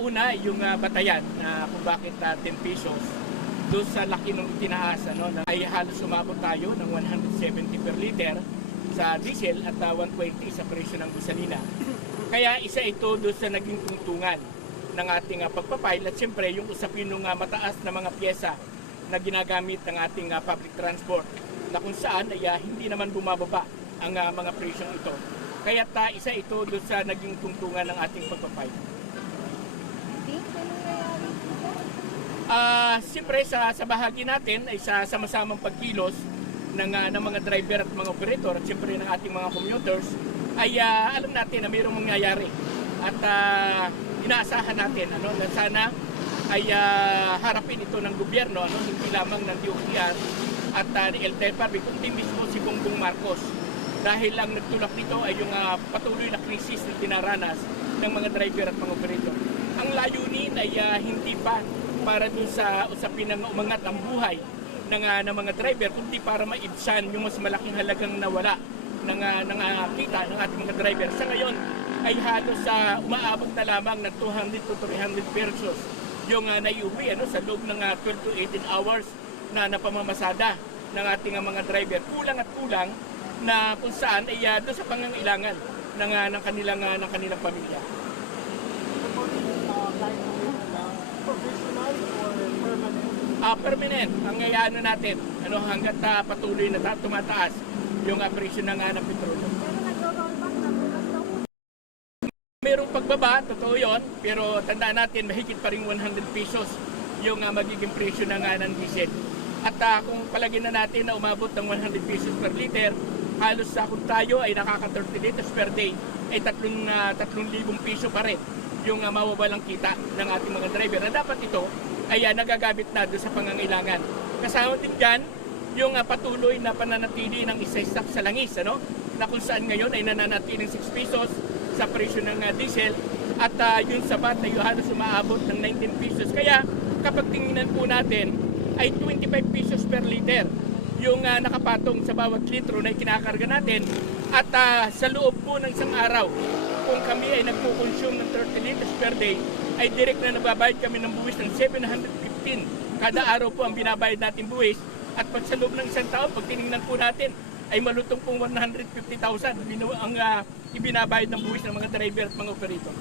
Una, yung batayan na kung bakit 10 pesos doon sa laki ng itinaas, na ay halos umabot tayo ng 170 per liter sa diesel at 120 sa presyo ng gasolina. Kaya isa ito doon sa naging tungtungan ng ating pagpapile at siyempre yung usapin ng mataas na mga pyesa na ginagamit ng ating public transport na kung saan ay hindi naman bumababa ang mga presyong ito. Kaya isa ito doon sa naging tungtungan ng ating pagpapile. Siyempre sa bahagi natin ay sa sama-samang pagkilos ng mga driver at mga operator at siyempre ng ating mga commuters ay alam natin na mayroong mangyayari at inaasahan natin na sana ay harapin ito ng gobyerno, hindi lamang ng DOTR at ni LTFRB kundi mismo si Bongbong Marcos dahil ang nagtulak nito ay yung patuloy na krisis na dinaranas ng mga driver at mga operator. Ang layunin ay hindi pa para dun sa usapin ng umangat ang buhay ng mga driver, kundi para maibsan yung mas malaking halagang nawala ng kita ng ating mga driver. Sa ngayon ay halos umaabot na lamang ng 200 to 300 pesos yung naiuwi sa loob ng 12 to 18 hours na napamamasada ng ating mga driver. Kulang at kulang na kung saan ay doon sa pangangailangan ng kanilang pamilya. Provisional or permanent? Permanent ang natin hanggat patuloy na tumataas yung presyo ng petrolyo. Mayroong pagbaba, totoo yun, pero tandaan natin mahigit pa rin 100 pesos yung magiging presyo ng diesel. At kung palagay na natin na umabot ng 100 pesos per liter, halos kung tayo ay nakaka 30 liters per day, ay 3,000 piso pa rin yung mawawalang kita ng ating mga driver. Na dapat ito ay nagagamit na doon sa pangangailangan. Kasama din dyan yung patuloy na pananatili ng isa-isak sa langis, na kung saan ngayon ay nananatiling 6 pesos sa presyo ng diesel at yung sabat ay halos umaabot ng 19 pesos. Kaya kapag tingnan po natin ay 25 pesos per liter yung nakapatong sa bawat litro na ikinakarga natin at sa loob po ng isang araw kung kami ay nagpo-consume ng 30 liters per day, ay direct na nababayad kami ng buwis ng 715. Kada araw po ang binabayad natin buwis. At pag sa loob ng isang taon, pag tinignan po natin, ay malutong pong 150,000 ang ibinabayad ng buwis ng mga driver at mga operator.